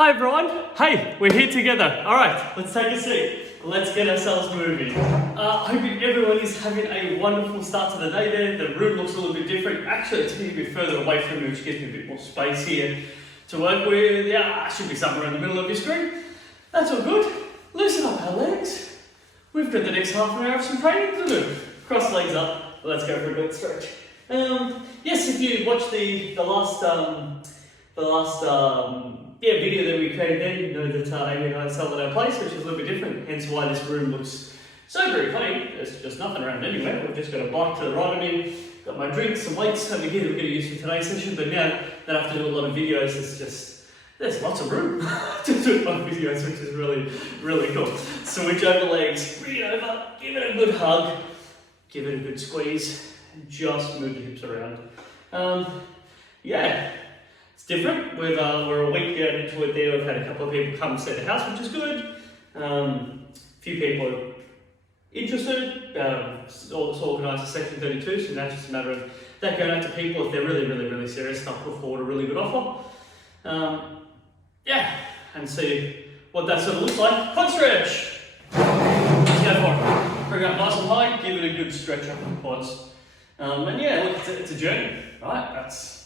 Hi everyone. Hey, we're here together. All right, let's take a seat. Let's get ourselves moving. Hoping everyone is having a wonderful start to the day there. The room looks a little bit different. Actually, it's a little bit further away from me, which gives me a bit more space here to work with. Yeah, should be somewhere in the middle of your screen. That's all good. Loosen up our legs. We've got the next half an hour of some training to do. Cross legs up. Let's go for a good stretch. Yes, if you watched the last video that we created then, you know that Amy and I settled at our place, which is a little bit different, hence why this room looks so very clean. There's just nothing around anywhere. We've just got a bike to the right of me, got my drinks, some weights over here that we're going to use for today's session, but now that I have to do a lot of videos, there's lots of room to do my videos, which is really, really cool. Switch over legs, bring it over, give it a good hug, give it a good squeeze, and just move the hips around. Yeah. It's different. We're a week into it there. We've had a couple of people come and see the house, which is good. A few people are interested. It's organised as Section 32, so now it's just a matter of that going out to people if they're really, really, really serious and I'll put forward a really good offer. And see what that sort of looks like. Quad stretch. Let's go for it. Bring it up nice and high, give it a good stretch up in the quads. And yeah, look, it's a journey, right? That's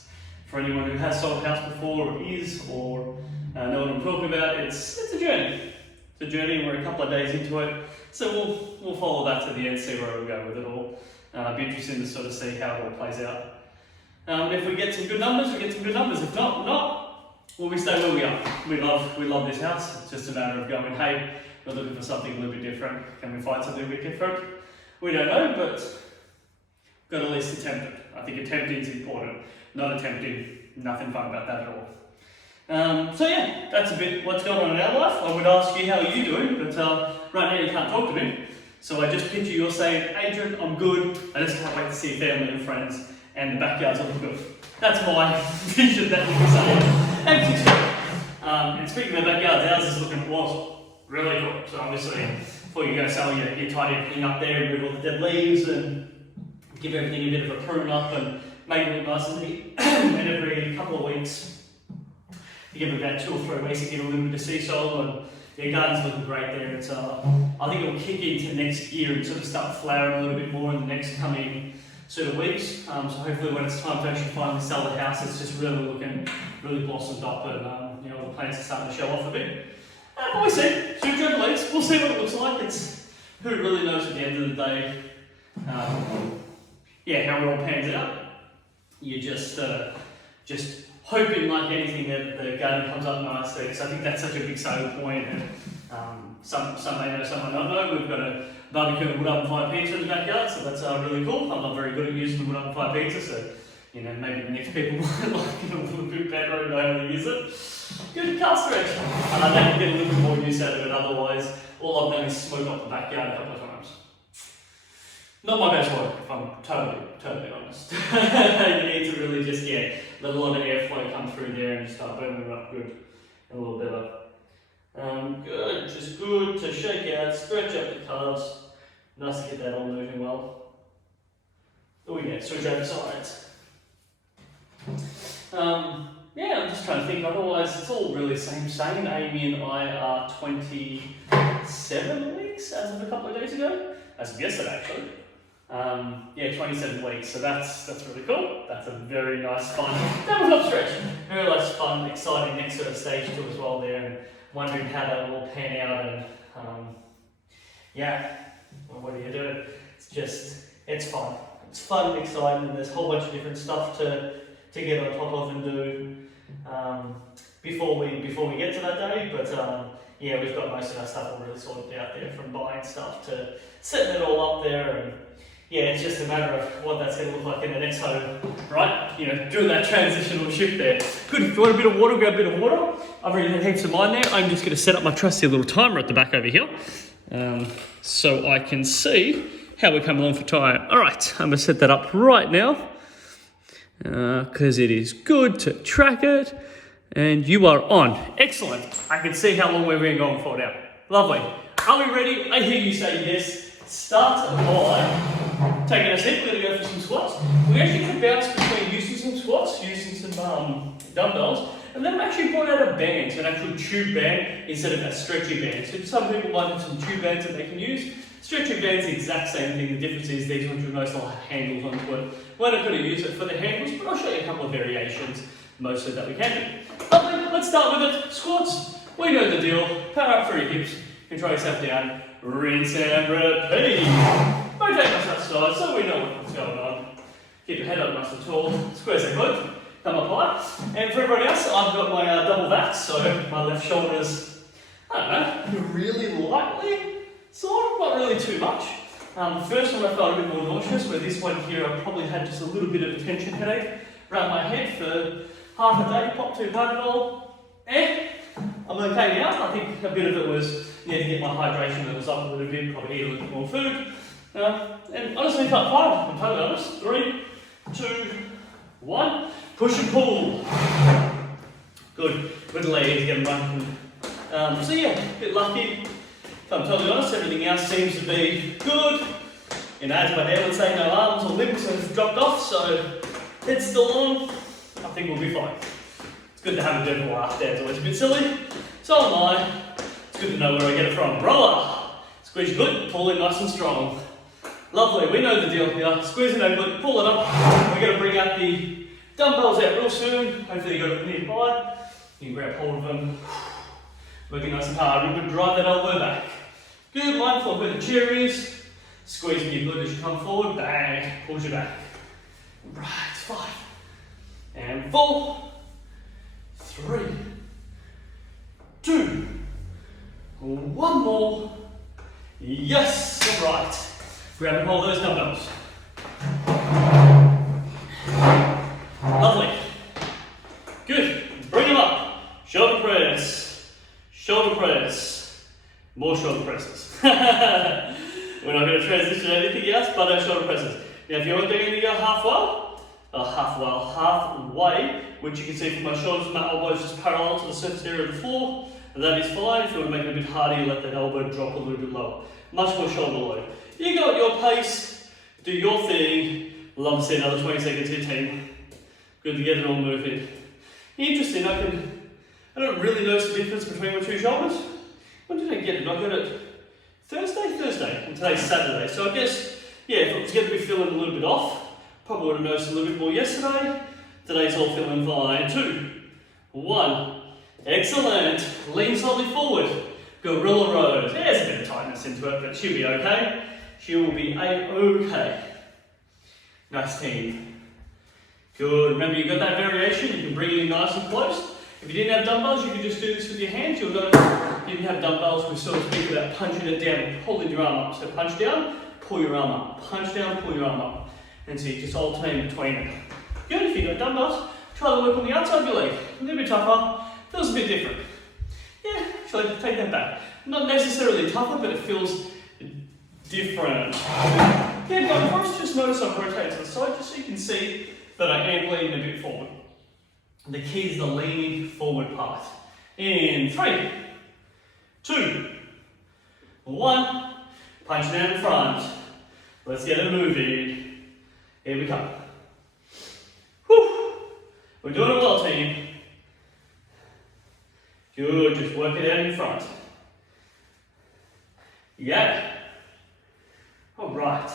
for anyone who has sold a house before, or is, or know what I'm talking about. It's a journey. It's a journey, and we're a couple of days into it. So we'll follow that to the end, see where we go with it all. Be interesting to sort of see how it all plays out. If we get some good numbers, we get some good numbers. If not, well, we stay where we are. We love this house. It's just a matter of going, hey, we're looking for something a little bit different. Can we find something a bit different? We don't know, but got to at least attempt it. I think attempting is important. Not attempting, nothing fun about that at all. So yeah, that's a bit what's going on in our life. I would ask you, how are you doing? But right now you can't talk to me. So I just picture you're saying, Adrian, I'm good. I just can't wait to see family and friends, and the backyard's all good. That's my vision that you'll be saying. And speaking of backyards, ours is looking really cool. So obviously, before you go sell, you tidy everything up there, remove all the dead leaves, and give everything a bit of a prune up, and make it look nice and neat. And every couple of weeks, you give it about 2 or 3 weeks to get a little bit of sea soil, and your garden's looking great there. It's I think it'll kick into next year and sort of start flowering a little bit more in the next coming sort of weeks. So hopefully when it's time to actually finally sell the house, it's just really looking really blossomed up, and the plants are starting to show off a bit. But we see, switch over legs, we'll see what it looks like. It's who really knows at the end of the day. How it all pans out. You're just hoping, like anything, that the garden comes up nicely, because I think that's such a big selling point. And some may know, some may not know. We've got a barbecue and wood oven fire pizza in the backyard, so that's really cool. I'm not very good at using the wood oven fire pizza, so maybe the next people might like it a little bit better and know how to use it. Good calf stretch. They can get a little bit more use out of it. Otherwise, all I've done is smoke up the backyard a couple of times. Not my best work, if I'm totally honest. You need to really just let a lot of airflow come through there and start burning it up good and a little better. Good, just good to shake out, stretch up the calves. Nice to get that all moving well. Oh yeah, switch over sides. I'm just trying to think, otherwise it's all really same. Amy and I are 27 weeks as of a couple of days ago. As of yesterday actually. 27 weeks, so that's really cool. That's a very nice, fun tabletop stretch. Very nice, fun, exciting next sort of stage to as well there, and wondering how that will all pan out. And what do you do? It's fun. It's fun and exciting, and there's a whole bunch of different stuff to get on top of and do before we get to that day. But we've got most of our stuff all really sorted out there, from buying stuff to setting it all up there, and it's just a matter of what that's going to look like in the next home, right? Doing that transitional shift there. Good, if you want a bit of water, grab a bit of water. I've already had heaps of mine there. I'm just going to set up my trusty little timer at the back over here, so I can see how we come along for time. All right, I'm going to set that up right now, because it is good to track it. And you are on. Excellent. I can see how long we've been going for now. Lovely. Are we ready? I hear you say yes. Start by taking a seat. We're going to go for some squats. We actually could bounce between using some squats, using some dumbbells, And then I actually brought out a band, so an actual tube band instead of a stretchy band. So some people might have some tube bands that they can use. Stretchy band's the exact same thing. The difference is these ones will mostly have handles onto it. We're not going to use it for the handles, but I'll show you a couple of variations, mostly that we can do. Lovely, let's start with it. Squats. We know the deal. Power up through your hips. Control yourself down. Rinse and repeat. Rotate us outside so we know what's going on. Keep your head up nice and tall. Squares are good. Come up high. And for everyone else, I've got my double backs, so my left shoulder's, I don't know, really lightly sore, not really too much. The first one I felt a bit more nauseous, where this one here I probably had just a little bit of a tension headache around my head for half a day, not too bad at all. I'm okay now. I think a bit of it was to get my hydration levels up a little bit, probably eat a little bit more food. And honestly, felt fine, I'm totally honest. 3, 2, 1. Push and pull. Good. With the legs, get them running. So yeah, a bit lucky. If I'm totally honest, everything else seems to be good. You know, as my dad would say, no arms or limbs have dropped off, so head's still on. I think we'll be fine. It's good to have a bit of a laugh. Dad's always a bit silly. So am I. It's good to know where I get it from. Roller. Squeeze your glute, pull it nice and strong. Lovely, we know the deal here. Squeeze it over, pull it up. We're going to bring out the dumbbells out real soon. Hopefully you got it nearby. You can grab hold of them. Working nice and hard. We're going to drive that elbow back. Good, mindful of where the chair is. Squeezing your glute as you come forward. Bang, pulls you back. Right, 5. And 4. 3. 2. 1 more. Yes, right. Grab and hold those dumbbells. Lovely. Good. Bring them up. Shoulder press. Shoulder press. More shoulder presses. We're not going to transition to anything else but our shoulder presses. Now if you want to do anything halfway, which you can see from my shoulders and my elbows just parallel to the surface area of the floor, that is fine. If you want to make it a bit harder, you let that elbow drop a little bit lower. Much more shoulder load. You go at your pace, do your thing. Love to see another 20 seconds here, team. Good to get it all moving. Interesting, I don't really notice the difference between my two shoulders. When did I get it? I got it Thursday, and today's Saturday. So I guess, yeah, if it was going to be feeling a little bit off, probably would have noticed a little bit more yesterday. Today's all feeling fine. 2, 1. Excellent. Lean slightly forward. Gorilla rows. There's a bit of tightness into it, but she'll be okay. She will be okay. Nice team. Good. Remember, you've got that variation. You can bring it in nice and close. If you didn't have dumbbells, you could just do this with your hands. You'll notice if you didn't have dumbbells, we sort of speak about punching it down and pulling your arm up. So punch down, pull your arm up. Punch down, pull your arm up. And so you just alternate between it. Good. If you've got dumbbells, try to work on the outside of your leg. A little bit tougher. Feels a bit different. Yeah, actually, take that back. Not necessarily tougher, but it feels different. Yeah, but first just notice I'm rotating to the side just so you can see that I am leaning a bit forward. The key is the leaning forward part. In 3, 2, 1. Punch down in front. Let's get it moving. Here we come. Whew. We're doing it well, team. Good, just work it out in front. Yeah. Alright.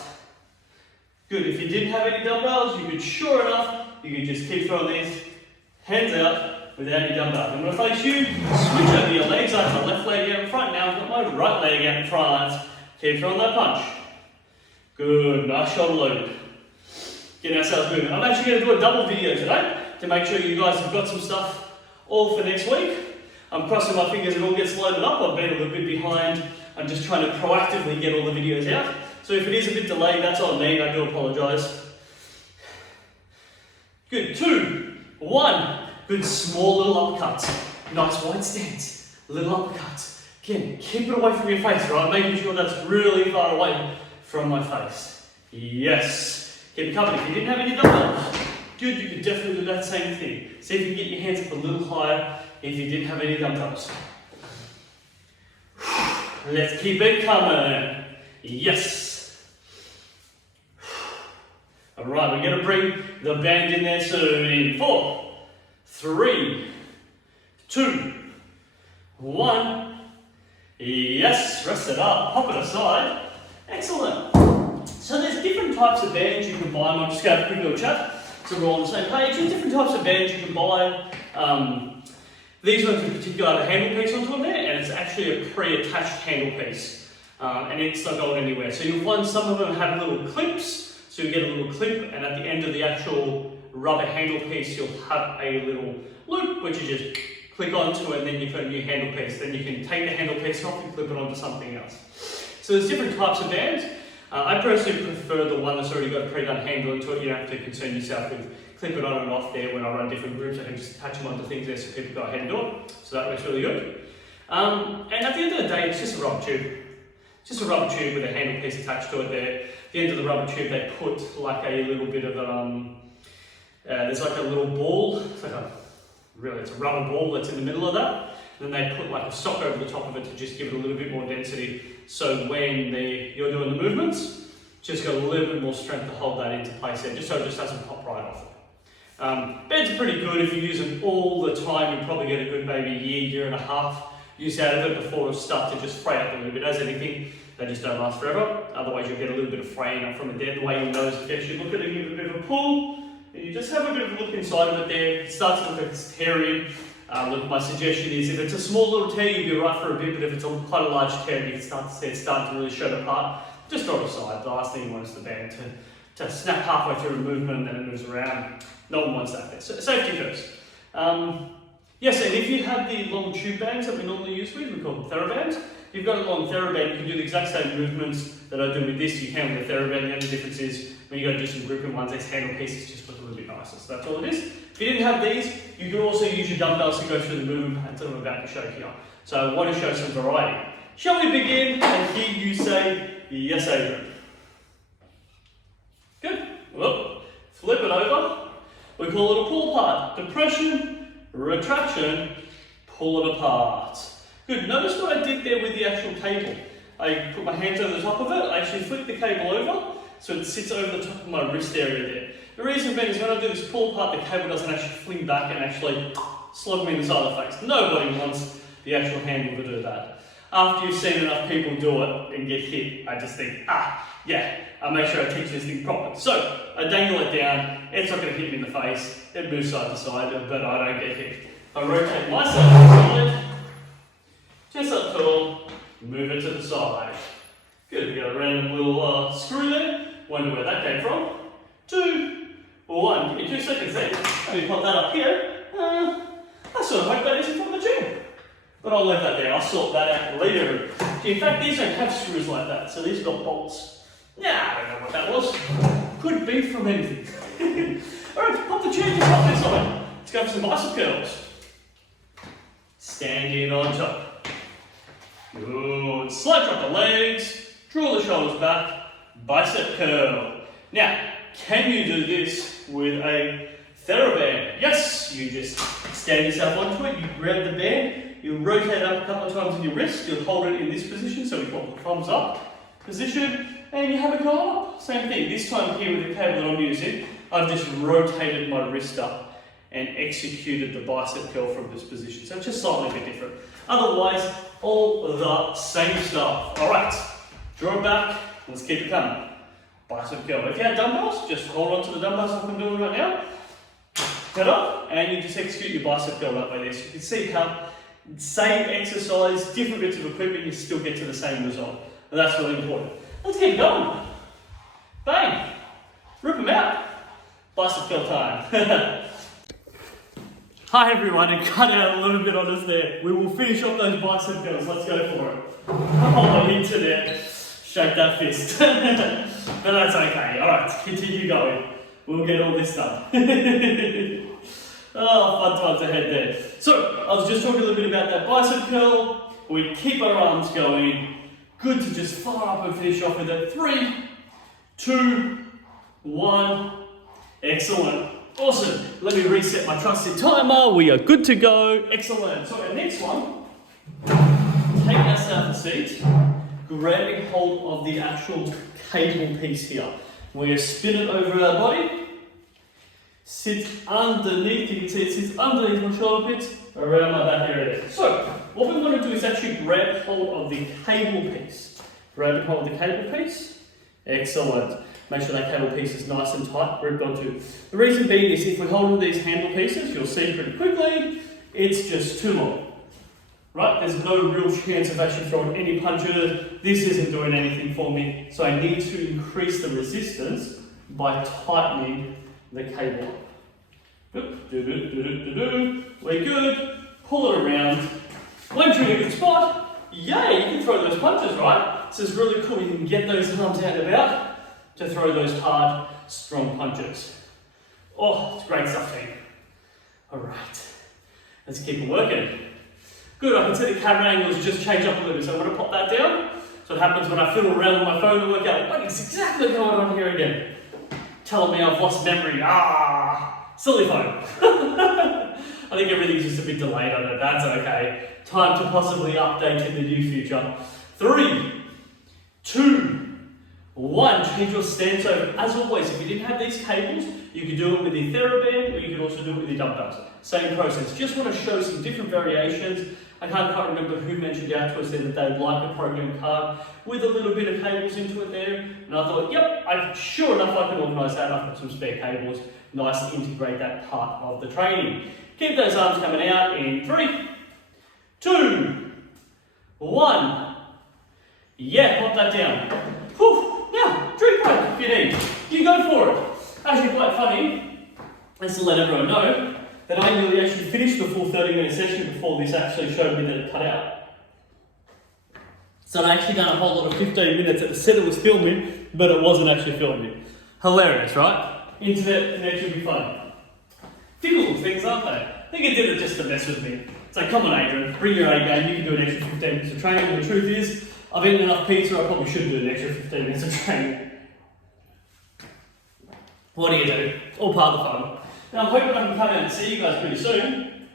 Good, if you didn't have any dumbbells, you could, sure enough, you could just keep throwing these hands out without any dumbbells. I'm going to face you, switch over your legs. I have my left leg out in front, now I've got my right leg out in front. Keep throwing that punch. Good, nice shoulder load. Getting ourselves moving. I'm actually going to do a double video today to make sure you guys have got some stuff all for next week. I'm crossing my fingers it all gets loaded up. I've been a little bit behind. I'm just trying to proactively get all the videos out. So if it is a bit delayed, that's on me. I do apologise. Good. 2, 1. Good small little uppercuts. Nice wide stance. Little uppercuts. Again, keep it away from your face, right? Making sure that's really far away from my face. Yes. Keep it covered. If you didn't have any dumbbells, good, you could definitely do that same thing. See if you can get your hands up a little higher if you didn't have any dumbbells. Let's keep it coming. Yes. All right, we're going to bring the band in there soon. In 4, 3, 2, 1. Yes, rest it up, pop it aside. Excellent. So there's different types of bands you can buy, and I'll just go have a quick little chat so we're all on the same page. There's different types of bands you can buy. These ones in particular have a handle piece onto them there, and it's actually a pre-attached handle piece. And it's not going anywhere. So you'll find some of them have little clips, so you get a little clip, and at the end of the actual rubber handle piece, you'll have a little loop, which you just click onto, and then you've got a new handle piece. Then you can take the handle piece off and clip it onto something else. So there's different types of bands. I personally prefer the one that's already got a pre-done handle into it. You don't have to concern yourself with clipping on and off there. When I run different groups, I can just attach them onto things there so people go ahead and do it. So that works really good. And at the end of the day, it's just a rubber tube. It's just a rubber tube with a handle piece attached to it there. At the end of the rubber tube, they put like a little bit of there's like a little ball. It's like it's a rubber ball that's in the middle of that. And then they put like a sock over the top of it to just give it a little bit more density. So when you're doing the movements, just got a little bit more strength to hold that into place there, just so it just doesn't pop right off it. Bands are pretty good. If you use them all the time, you probably get a good maybe year and a half use out of it before it'll start to just fray up a little bit. As anything, they just don't last forever. Otherwise, you'll get a little bit of fraying up from it there. The way you'll notice if you actually look at it, give it a bit of a pull, and you just have a bit of a look inside of it there. It starts to look like it's tearing. Look, my suggestion is if it's a small little tear, you'll be right for a bit, but if it's quite a large tear, you can start to see it starting to really show the part. Just throw it aside. The last thing you want is the band to snap halfway through a movement and then it moves around. No one wants that there. So safety first. Yes, and if you have the long tube bands that we normally use with, we call them TheraBands. If you've got a long TheraBand, you can do the exact same movements that I do with this. You can with a TheraBand. The only difference is when you go to do some grouping ones, this handle piece is just look a little bit nicer. So that's all it is. If you didn't have these, you can also use your dumbbells to go through the movement patterns that I'm about to show here. So I want to show some variety. Shall we begin and hear you say, yes, Adrian? Good. Well, flip it over. We call it a pull apart. Depression, retraction, pull it apart. Good. Notice what I did there with the actual cable. I put my hands over the top of it. I actually flipped the cable over so it sits over the top of my wrist area there. The reason being is when I do this pull apart, the cable doesn't actually fling back and actually slug me in the side of the face. Nobody wants the actual handle to do that. After you've seen enough people do it and get hit, I just think, yeah, I'll make sure I teach this thing properly. So, I dangle it down, it's not going to hit me in the face, it moves side to side, but I don't get hit. I rotate myself to the side, just up tall, move it to the side. Good, we got a random little screw there, wonder where that came from. 2, 1, give me 2 seconds there, let me pop that up here. I sort of hope that isn't from the gym. But I'll leave that there, I'll sort that out later. In fact, these don't have screws like that, so these have got bolts. Yeah, I don't know what that was. Could be from anything. Alright, pop the chair just up this side. Let's go for some bicep curls. Standing on top. Good. Slight drop the legs, draw the shoulders back, bicep curl. Now, can you do this with a TheraBand? Yes, you just stand yourself onto it, you grab the band, you rotate it up a couple of times in your wrist, you'll hold it in this position, so we call it the thumbs up position, and you have it curl up. Same thing, this time here with the cable that I'm using, I've just rotated my wrist up and executed the bicep curl from this position. So it's just slightly a bit different. Otherwise, all the same stuff. All right, draw it back, let's keep it coming. Bicep curl. If you have dumbbells, just hold on to the dumbbells like I'm doing right now. Cut up, and you just execute your bicep curl that way there. So you can see how same exercise, different bits of equipment, you still get to the same result. And that's really important. Let's keep going. Bang. Rip them out. Bicep curl time. Hi everyone, and cut out a little bit on us there. We will finish off those bicep curls. Let's go for it. Hold into there. Shake that fist. But that's okay. Alright, continue going. We'll get all this done. Oh, fun times ahead there. So, I was just talking a little bit about that bicep curl. We keep our arms going. Good to just fire up and finish off with it. 3, 2, 1. Excellent. Awesome. Let me reset my trusted timer. We are good to go. Excellent. So, our next one, take ourselves a seat, grabbing hold of the actual cable piece here. We're going to spin it over our body. Sits underneath, you can see it sits underneath my shoulder pits, around my back area. So, what we want to do is actually grab hold of the cable piece. Grab hold of the cable piece. Excellent. Make sure that cable piece is nice and tight, gripped onto. The reason being is if we hold on these handle pieces, you'll see pretty quickly, it's just too long. Right? There's no real chance of actually throwing any punches. This isn't doing anything for me. So I need to increase the resistance by tightening the cable. We're good. Pull it around. Once you're in a good spot, yay, you can throw those punches, right? So it's really cool. You can get those arms out and about to throw those hard, strong punches. Oh, it's great stuff, team. All right, let's keep it working. Good, I can see the camera angles just change up a little bit, so I'm going to pop that down. So it happens when I fiddle around with my phone to work out what is exactly going on here again. Telling me I've lost memory. Silly phone. I think everything's just a bit delayed on it. That's okay. Time to possibly update in the near future. 3, 2, 1. Change your stance over. As always, if you didn't have these cables, you could do it with the TheraBand, or you could also do it with your dumbbells. Same process. Just want to show some different variations. I can't quite remember who mentioned out to us there that they'd like a program card with a little bit of cables into it there. And I thought, yep, sure enough I can organise that. I've got some spare cables. Nice to integrate that part of the training. Keep those arms coming out in 3, 2, 1. Yeah, pop that down. Whew. Now, drink break if you need. You go for it. Actually quite funny, just to let everyone know, that I nearly actually finished the full 30-minute session before this actually showed me that it cut out. So I actually done a whole lot of 15 minutes that it said it was filming, but it wasn't actually filming. Hilarious, right? Internet connection be fun. Fickle little things, aren't they? I think it did it just to mess with me. It's like, come on Adrian, bring your A game, you can do an extra 15 minutes of training. The truth is, I've eaten enough pizza, I probably should do an extra 15 minutes of training. What do? All part of the fun. Now I'm hoping I can come out and see you guys pretty soon.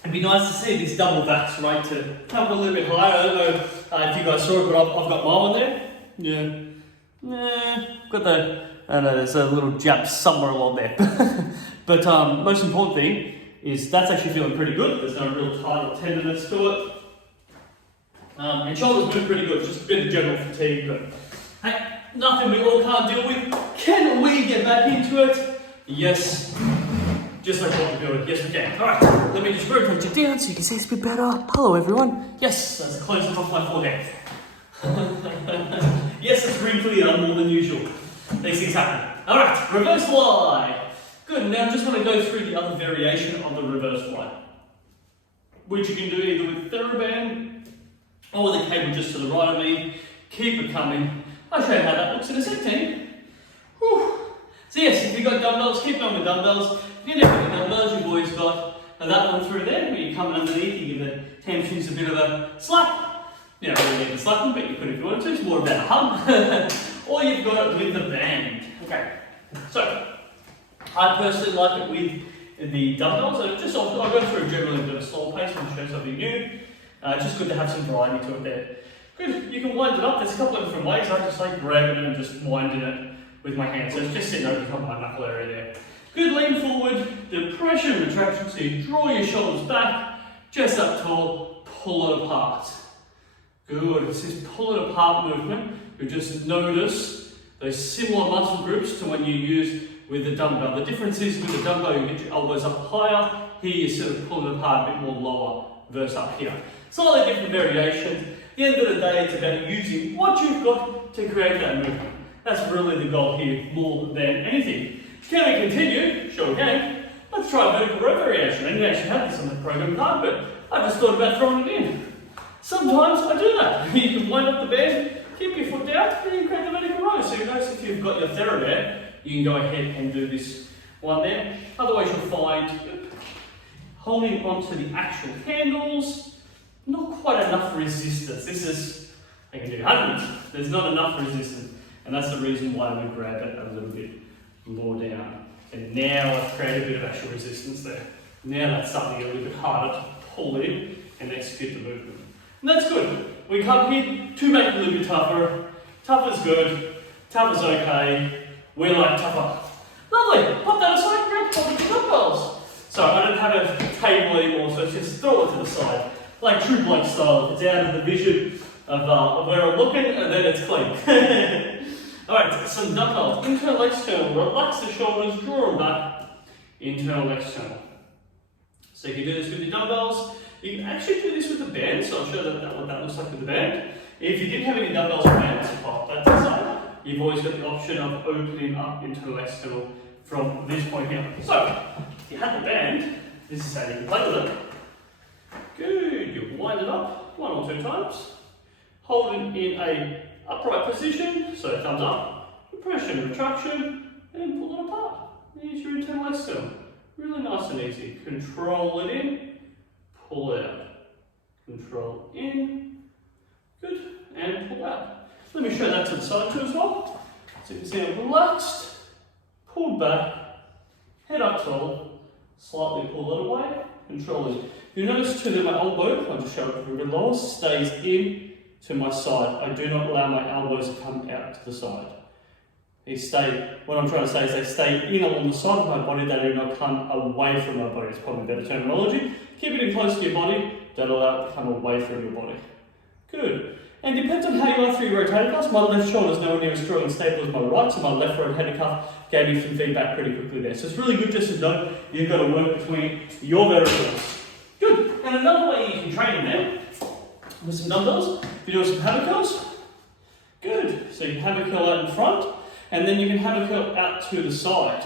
It'd be nice to see this double vax rate to come up a little bit higher. I don't know if you guys saw it, but I've got my one there. Yeah. Got the, I don't know, there's a little jab somewhere along there. But most important thing is that's actually feeling pretty good. There's no real tight or tenderness to it. And shoulders move pretty good, just a bit of general fatigue, but hey, nothing we all can't deal with. Can we get back into it? Yes. Just like what we're doing. Yes, we can. Alright, let me just rotate you down so you can see this a bit better. Hello, everyone. Yes, that's a close-up off my forehead. Yes, it's wrinkly more than usual. These things happen. Alright, reverse fly. Good, now I just want to go through the other variation of the reverse fly, which you can do either with TheraBand or with the cable just to the right of me. Keep it coming. I'll show you how that looks in a sec, team. Whew. So yes, if you've got dumbbells, keep going with dumbbells. If you don't have any dumbbells, you've always got that one through there, where you come underneath, you give the hamstrings a bit of a slap. You don't really need to slap them, but you could if you wanted to. It's more about a hug. Or you've got it with the band. Okay, so I personally like it with the dumbbells. I'll go through generally a bit of a slow pace when I show something new. It's just good to have some variety to it there. Good, you can wind it up. There's a couple of different ways. I just like grabbing it and just winding it with my hand. So it's just sitting over the top of my knuckle area there. Good, lean forward, depression, retraction. So you draw your shoulders back, chest up tall, pull it apart. Good, it's this pull it apart movement. You just notice those similar muscle groups to when you use with the dumbbell. The difference is with the dumbbell, you get your elbows up higher. Here you sort of pull it apart a bit more lower versus up here. Slightly different variations. At the end of the day, it's about using what you've got to create that movement. That's really the goal here, more than anything. Can we continue? Sure we can. Let's try a vertical row variation. I didn't actually have this on the program card, but I just thought about throwing it in. Sometimes I do that. You can wind up the band, keep your foot down, and you can create the vertical row. So you notice if you've got your TheraBand, you can go ahead and do this one there. Otherwise you'll find holding onto the actual handles, not quite enough resistance. This is, I can do hundreds. There's not enough resistance. And that's the reason why we grab it a little bit more down. And now I've created a bit of actual resistance there. Now that's something a little bit harder to pull in and execute the movement. And that's good. We come here to make it a little bit tougher. Tough is good. Tough is okay. We like tougher. Lovely. Pop that aside, grab pop the dumbbells. So I don't have a table anymore, so just throw it to the side. Like true bloke style, it's out of the vision of where I'm looking, and then it's clean. Alright, some dumbbells. Internal, external. Relax the shoulders, draw them back. Internal, external. So you can do this with your dumbbells. You can actually do this with the band, so I'll show what that looks like with the band. If you didn't have any dumbbells or bands, pop that to the side. You've always got the option of opening up internal, external from this point here. So, if you had the band, this is how you can play with it. Good, you wind it up 1 or 2 times. Hold it in a upright position, so thumbs up, compression, retraction, and pull it apart. There's your internal, external. Really nice and easy. Control it in, pull out. Control in, good, and pull out. Let me show that to the side too as well. So you can see I'm relaxed, pulled back, head up tall, slightly pull it away, control it. You notice too that my elbow, I'll just show it a bit lower, stays in to my side. I do not allow my elbows to come out to the side. They stay, what I'm trying to say is they stay in along the side of my body, they do not come away from my body. It's probably better terminology. Keep it in close to your body, don't allow it to come away from your body. Good. And depends on how you are through your rotator cuffs. My left shoulder is nowhere near as strong and stable as my right, so my left rotator cuff gave me some feedback pretty quickly there. So it's really good just to know you've got to work between your vertebrae. Good. And another way you can train in there with some dumbbells, if you're doing some hammer curls. Good. So you can hammer curl out in front, and then you can hammer curl out to the side.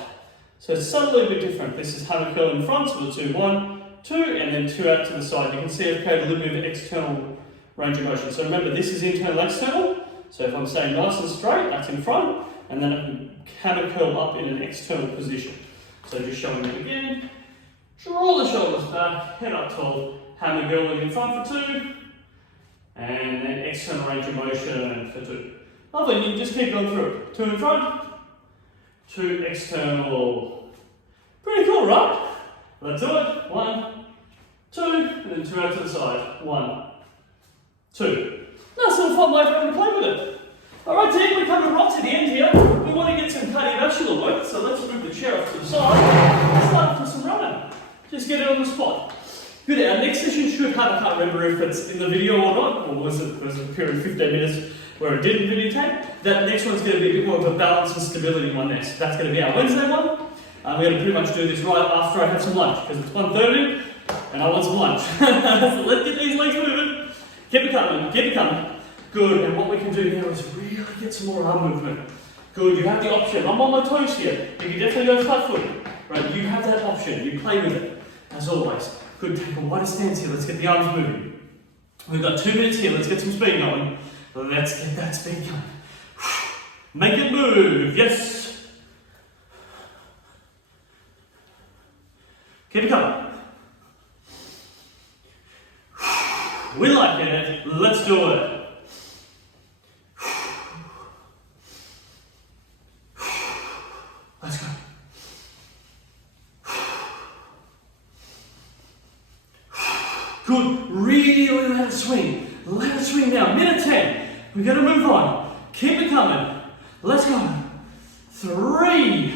So it's subtly a bit different. This is hammer curl in front, so the 2, 1, 2, and then 2 out to the side. You can see I've created a little bit of external range of motion. So remember, this is internal, external. So if I'm staying nice and straight, that's in front, and then I can hammer curl up in an external position. So just showing it again. Draw the shoulders back, head up tall, hammer curling in front for 2, and then external range of motion for 2. Lovely, you just keep going through it. 2 in front, 2 external. Pretty cool, right? Let's do it. 1, 2, and then 2 out to the side. 1, 2. Nice little fun way for everyone to play with it. Alright team, we're coming right to the end here. We want to get some cardiovascular work, so let's move the chair off to the side and start for some running. Just get it on the spot. Good, our next session should have, I can't remember if it's in the video or not, or was it a period of 15 minutes where it didn't videotape. That next one's going to be a bit more of a balance and stability one next. That's going to be our Wednesday one. We're going to pretty much do this right after I have some lunch, because it's 1:30 and I want some lunch. So let's get these legs moving. Keep it coming, keep it coming. Good, and what we can do now is really get some more arm movement. Good, you have the option. I'm on my toes here. You can definitely go flat footed. Right, you have that option. You play with it, as always. Good, take a wider stance here. Let's get the arms moving. We've got 2 minutes here. Let's get some speed going. Let's get that speed going. Make it move, yes. Keep it coming. We like it. Let's do it. Let's go. Good. Really let it swing. Let it swing now. Minute 10. We're going to move on. Keep it coming. Let's go. 3,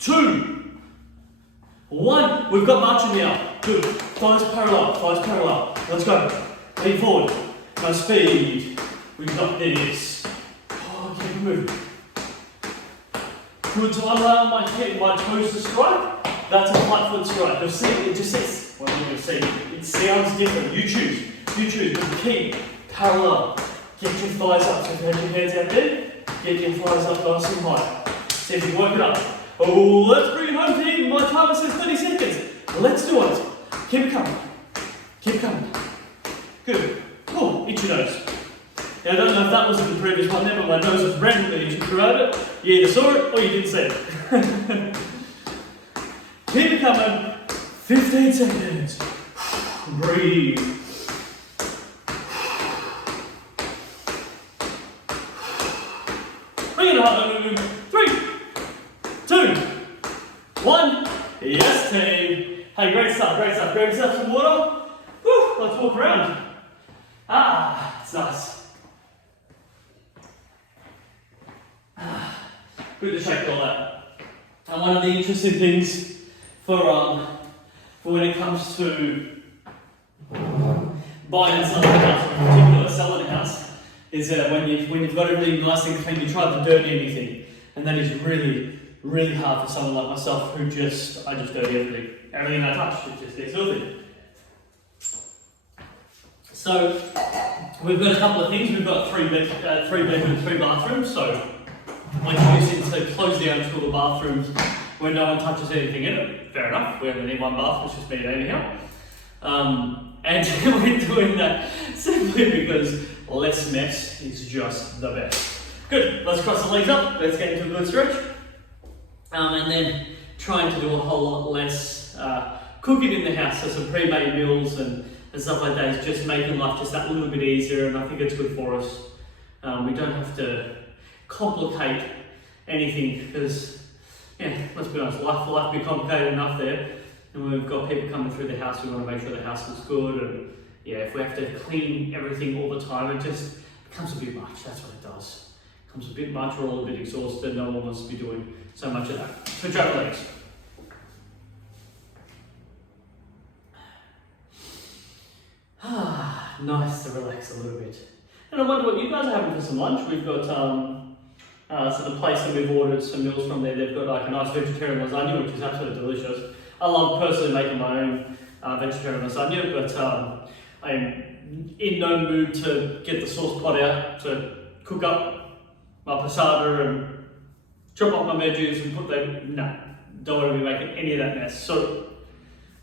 2, 1. We've got marching now. Good. Thighs parallel. Thighs parallel. Let's go. Lean forward. No speed. We've got this. Oh, keep it moving. Good. So I'm allowing my toes to strike. That's a flat foot strike. You'll see it just says. Well, you're going to see. It sounds different. You choose. You choose. But the key. Parallel. Get your thighs up. So if you have your hands out there, get your thighs up nice and high. See if you work it up. Oh, let's bring it home, team. My timer says 30 seconds. Let's do it. Keep it coming. Keep it coming. Good. Cool. Itch your nose. Now, I don't know if that was in the previous one there, but my nose was randomly itching throughout it. You either saw it or you didn't see it. Keep it coming. 15 seconds. Breathe. Bring it home. 3, 2, 1. Yes, team. Hey, great stuff, great stuff. Grab yourself some water. Whew, let's walk around. Ah, it's nice. Good to shake all that. And one of the interesting things for when it comes to buying and selling a house, in particular selling a house, is when you've got everything nice and clean, you try to dirty anything, and that is really, really hard for someone like myself who I just dirty everything. Everything I touch, it just gets filthy. So we've got a couple of things. We've got three bedrooms, 3 bathrooms. So my choice is to close down two of the bathrooms when no one touches anything in it. Fair enough. We only need one bathroom. It's just me and Amy here. And we're doing that simply because less mess is just the best. Good. Let's cross the legs up. Let's get into a good stretch. And then trying to do a whole lot less cooking in the house. So some pre-made meals and stuff like that is just making life just that little bit easier, and I think it's good for us. We don't have to complicate anything because, yeah, let's be honest, life be complicated enough there. And when we've got people coming through the house, we want to make sure the house looks good. And yeah, if we have to clean everything all the time, it just becomes a bit much. That's what it does. It becomes a bit much. We're all a bit exhausted. No one wants to be doing so much of that. Switch out the legs. Nice to relax a little bit. And I wonder what you guys are having for some lunch. We've got so the place that we've ordered some meals from there, they've got like a nice vegetarian lasagna, which is absolutely delicious. I love personally making my own vegetarian lasagna, but I'm in no mood to get the sauce pot out to cook up my passata and chop up my veggies and put them. No, don't want to be making any of that mess. So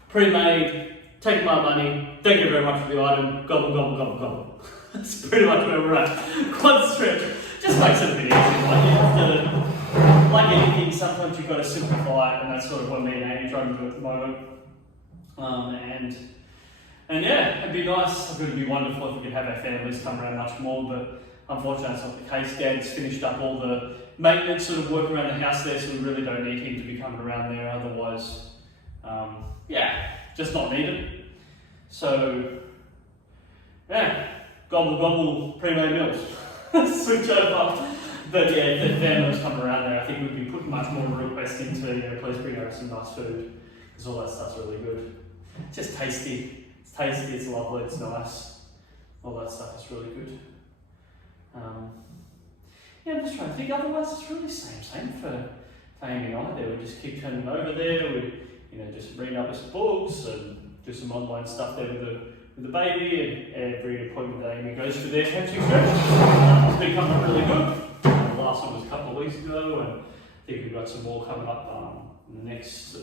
pre-made. Take my money, thank you very much for the item, gobble, gobble, gobble, gobble. That's pretty much where we're at. Quite stretch. Just makes it a bit easier. Like you have to, like anything, sometimes you've got to simplify it, and that's sort of what me and Amy are trying to do at the moment. And yeah, it'd be nice, it would be wonderful if we could have our families come around much more, but unfortunately that's not the case. Dad's finished up all the maintenance sort of work around the house there, so we really don't need him to be coming around there, otherwise, yeah. Just not needed. So, yeah, gobble gobble pre-made meals. Switch over. But yeah, if the families come around there, I think we'd be putting much more request into, please bring over some nice food, because all that stuff's really good. It's just tasty. It's tasty, it's lovely, it's nice. All that stuff is really good. Yeah, I'm just trying to think, otherwise it's really same for Amy and I there. We just keep turning over there. We just reading up some books and do some online stuff there with the baby, and every appointment that Amy goes to there, hamstring stretch. It's becoming really good. The last one was a couple of weeks ago, and I think we've got some more coming up in the next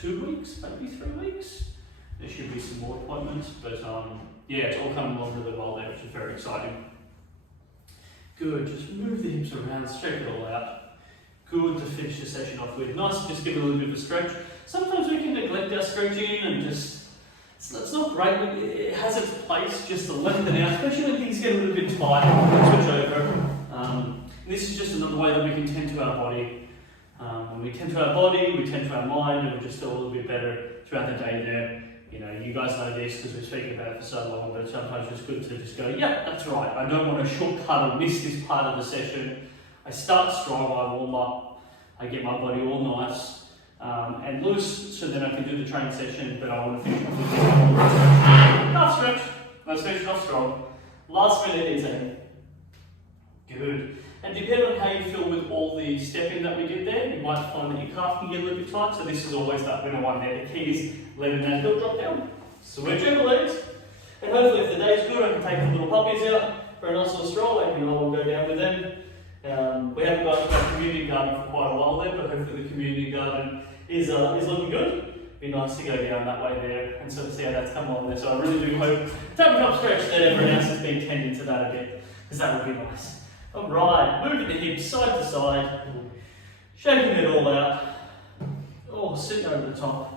2 weeks, maybe 3 weeks. There should be some more appointments, but yeah, it's all coming along really well there, which is very exciting. Good, just move the hips around, stretch it all out. Good to finish the session off with. Nice to just give it a little bit of a stretch. Sometimes we can neglect our stretching and just, it's not great, but it has its place just to lengthen out, especially when things get a little bit tight. Switch over. This is just another way that we can tend to our body. When we tend to our body, we tend to our mind, and we just feel a little bit better throughout the day there. You guys know this because we're speaking about it for so long, but sometimes it's good to just go, yeah, that's right. I don't want to shortcut or miss this part of the session. I start strong, I warm up, I get my body all nice and loose, so then I can do the training session, but I want to finish off with this half stretch. Let's finish off strong. Last minute is in. Good. And depending on how you feel with all the stepping that we did there, you might find that your calf can get a little bit tight, so this is always that winner one there. The key is letting that heel drop down. Switch over legs, and hopefully if the day's good, I can take the little puppies out for a nice little stroll. I can all go down with them. We haven't got a community garden for quite a while there, but hopefully the community garden is looking good. It'd be nice to go down that way there and sort of see how that's come along there. So I really do hope tabletop stretch that everyone else has been tending to that a bit, because that would be nice. Alright, moving the hips side to side, shaking it all out. Oh, sitting over the top.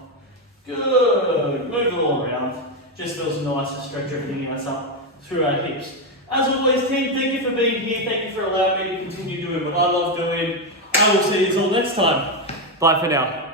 Good. Move it all around. Just feels nice to stretch everything in us up through our hips. As always, team, thank you for being here. Thank you for allowing me to continue doing what I love doing. I will see you until next time. Bye for now.